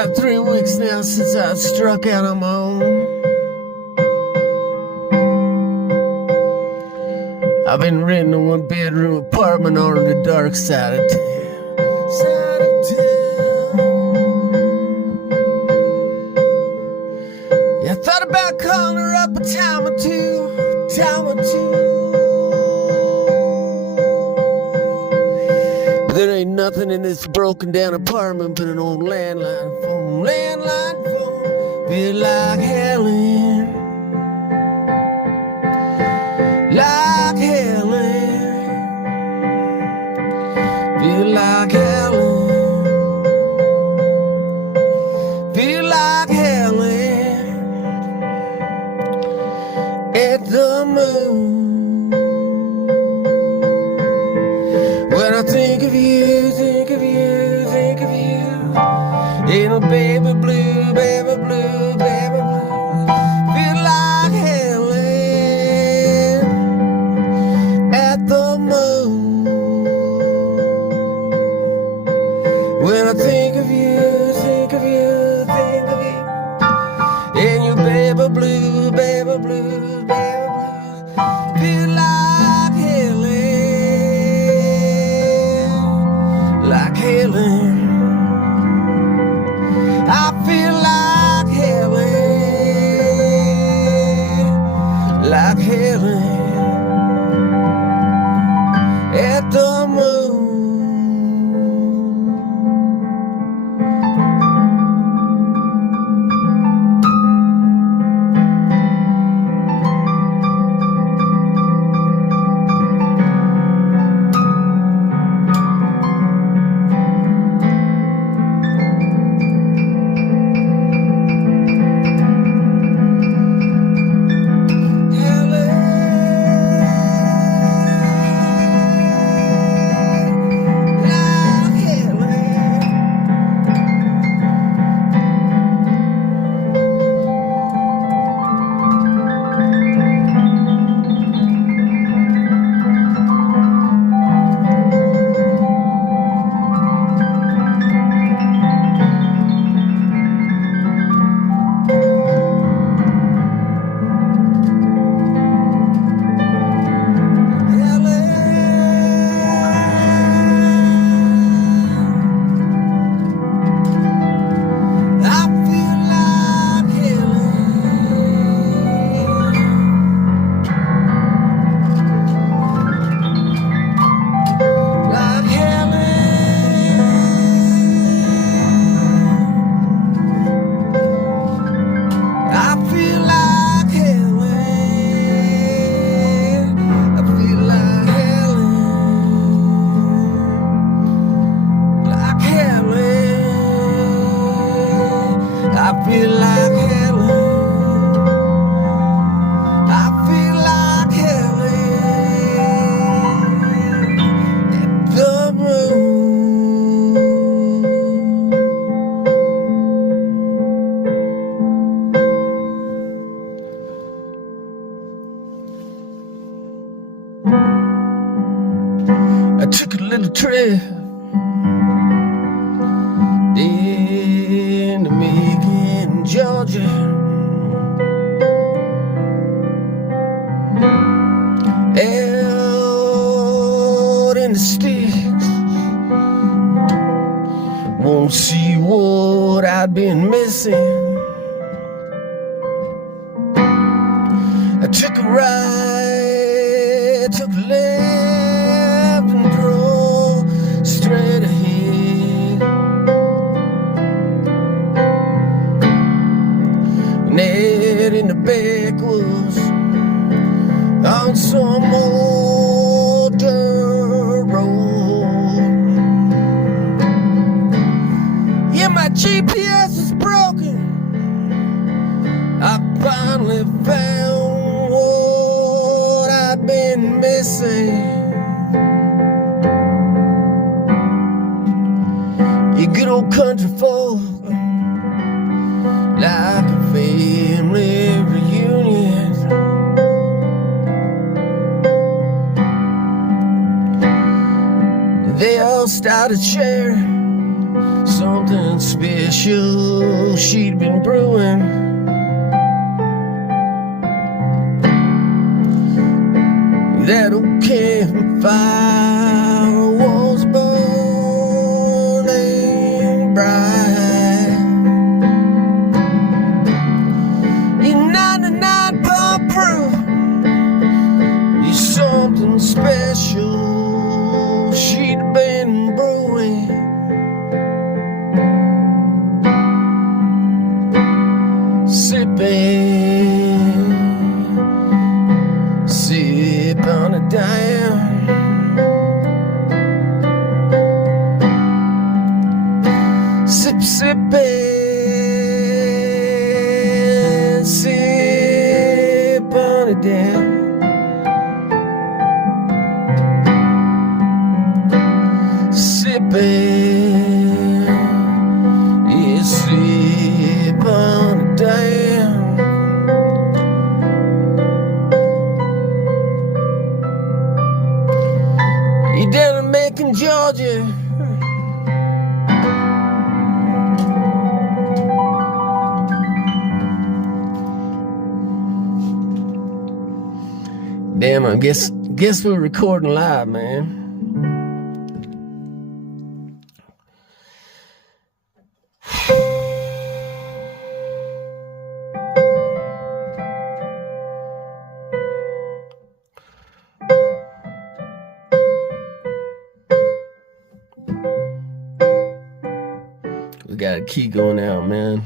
about 3 weeks now since I struck out on my own. I've been renting a one-bedroom apartment on the dark side of town. Yeah, I thought about calling her up a time or two. But there ain't nothing in this broken down apartment but an old landline phone. Feel like Helen. Like Helen. Feel like Helen. Feel like Helen. At the moon. When I think of you, think of you, think of you. Ain't no baby blue, baby blue, baby blue. Feel like Helen at the moon. When I think of you, think of you, think of you. And your baby blue, baby blue, baby blue. Feel like Helen, like Helen. I feel like Helen, like Helen at the moon. I feel like Helen. I feel like Helen at the moon. I took a little trip into Macon, Georgia. Out in the sticks, won't see what I've been missing. I took a right, took a left, and drove straight ahead. Net in the backwoods on some old dirt road. Yeah, my GPS is broken. I finally found what I've been missing. You good old country folk, like a family reunion. They all started sharing something special she'd been brewing. That old campfire was burning bright. You're 99 proof. You're something special she'd been brewing. Sip on a dime. Sipping, sip on a dime. Sipping, yeah, sip on a dime. You down in Macon, Georgia. Damn, I guess we're recording live, man. We got a key going out, man.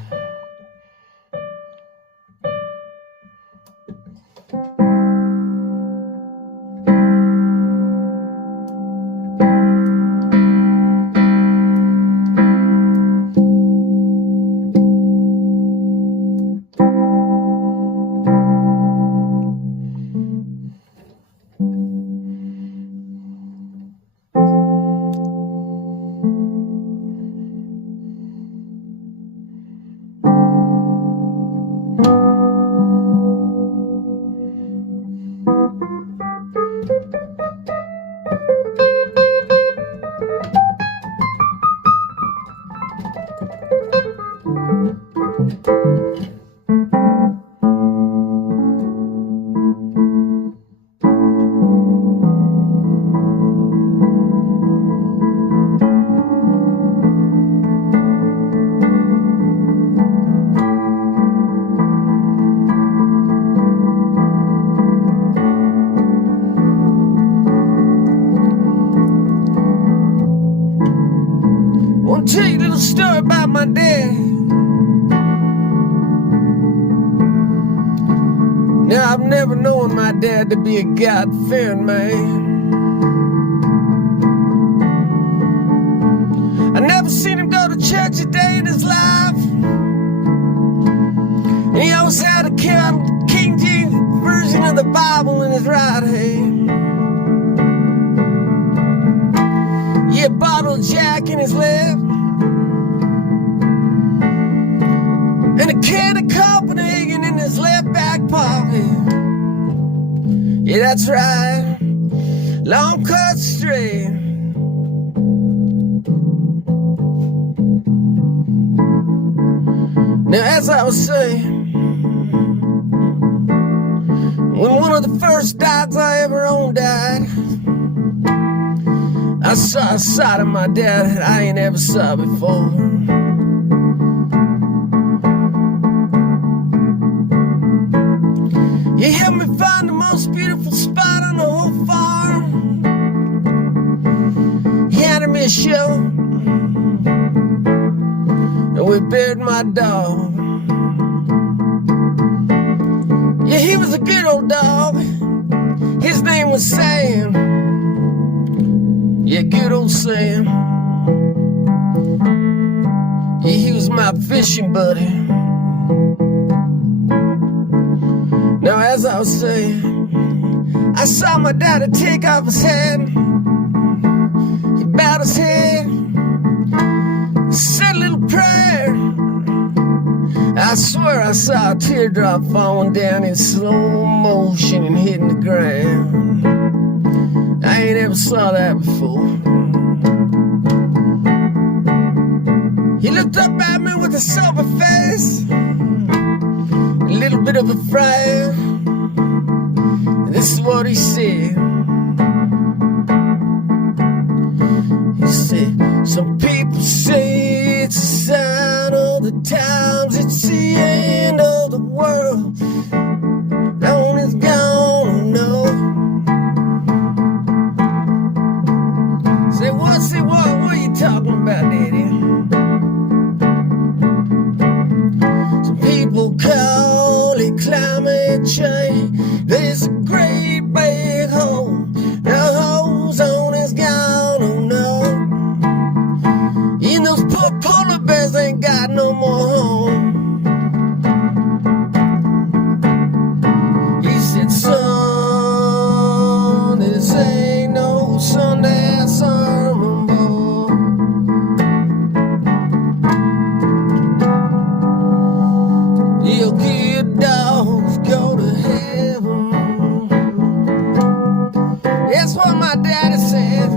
I want to tell you a little story about my dad. Now, I've never known my dad to be a God-fearing man. I never seen him go to church a day in his life. And he always had a King James version of the Bible in his right hand. Yeah, bottle of Jack in his left, and a can of Copenhagen in his left back pocket. Yeah, that's right, long cut straight. Now, as I was saying, when one of the first dogs I ever owned died, I saw a side of my dad that I ain't ever saw before. He helped me find the most beautiful spot on the whole farm. He handed me a shovel, and we buried my dog. Yeah, he was a good old dog. His name was Sam. Yeah, good old Sam. Yeah, he was my fishing buddy. Now, as I was saying, I saw my daddy take off his hat. He bowed his head, said a little prayer. I swear I saw a teardrop falling down in slow motion and hitting the ground. I ain't ever saw that before. looked up at me with a sober face, a little bit of a frown, and this is what he said. He said, some people say it's a sign of the times, it's the end of the world. No one is gonna know. Say what are you talking about, Daddy? Some people call it climate change. There's a great big hole, the hole's on is gonna know. And those poor polar bears ain't got no more home. He said, son, this ain't no Sunday sermon, boy. You'll get dogs go to heaven. That's what my daddy said.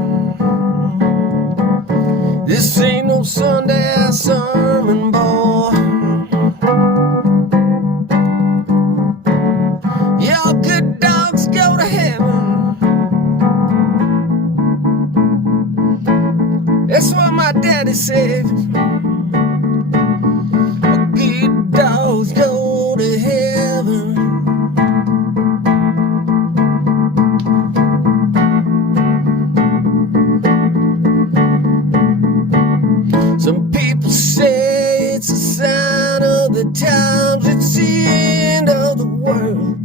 This ain't no Sunday sermon, boy. Y'all good dogs go to heaven. That's what my daddy said. Good dogs go to heaven. Some people say it's a sign of the times, it's the end of the world.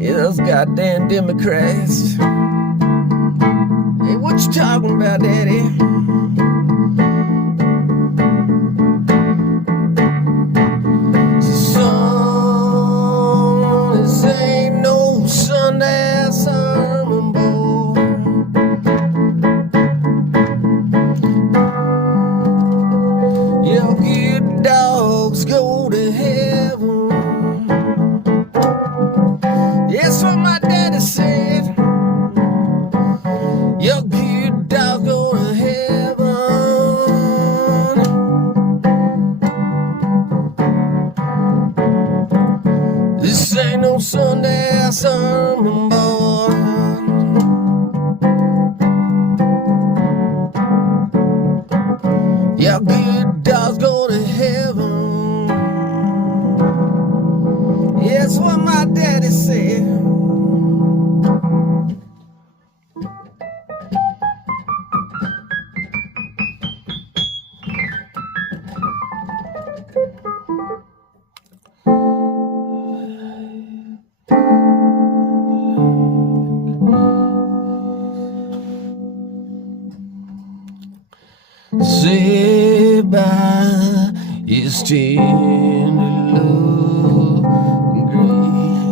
Yeah, those goddamn Democrats. Hey, what you talking about, Daddy? Son, this ain't no Sunday sermon, boy. Your good dogs go to heaven. That's what my daddy said. Your good dogs go to heaven. This ain't no Sunday sermon, boy. Your good dogs go to heaven. Yeah, that's what my daddy said. Say by his tender love and grace.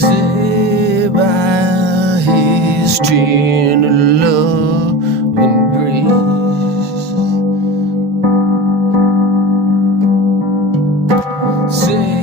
Say by his tender love and grace. Say